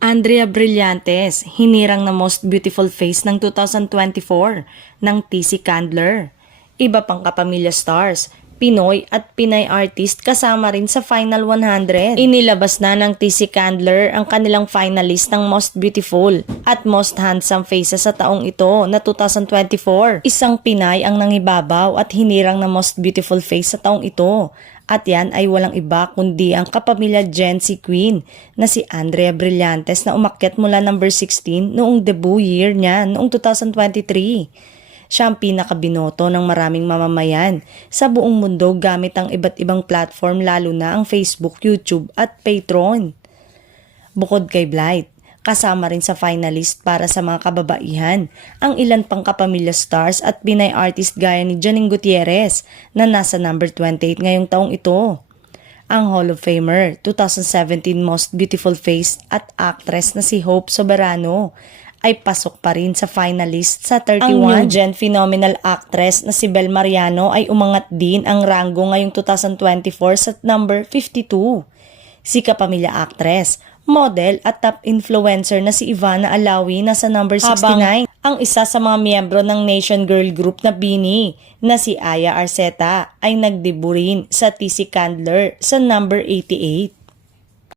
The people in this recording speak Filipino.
Andrea Brillantes, hinirang na Most Beautiful Face ng 2024 ng TC Candler. Iba pang kapamilya stars, Pinoy at Pinay artist kasama rin sa Final 100. Inilabas na ng TC Candler ang kanilang finalist ng Most Beautiful at Most Handsome Faces sa taong ito na 2024. Isang Pinay ang nangibabaw at hinirang na Most Beautiful Face sa taong ito. At yan ay walang iba kundi ang kapamilya Gen Z Queen na si Andrea Brillantes na umakyat mula number 16 noong debut year niya noong 2023. Siya ang pinakabinoto ng maraming mamamayan sa buong mundo gamit ang iba't ibang platform lalo na ang Facebook, YouTube at Patreon. Bukod kay Blythe, kasama rin sa finalist para sa mga kababaihan ang ilan pang kapamilya stars at Pinay artist gaya ni Janine Gutierrez na nasa number 28 ngayong taong ito. Ang Hall of Famer, 2017 Most Beautiful Face at actress na si Hope Soberano ay pasok pa rin sa finalist sa 31. Ang new gen phenomenal actress na si Bel Mariano ay umangat din ang ranggo ngayong 2024 sa number 52. Si kapamilya actress, model at top influencer na si Ivana Alawi nasa number 69. Ang isa sa mga miyembro ng Nation Girl Group na BINI na si Aya Arceta ay nagdebu rin sa TC Candler sa number 88.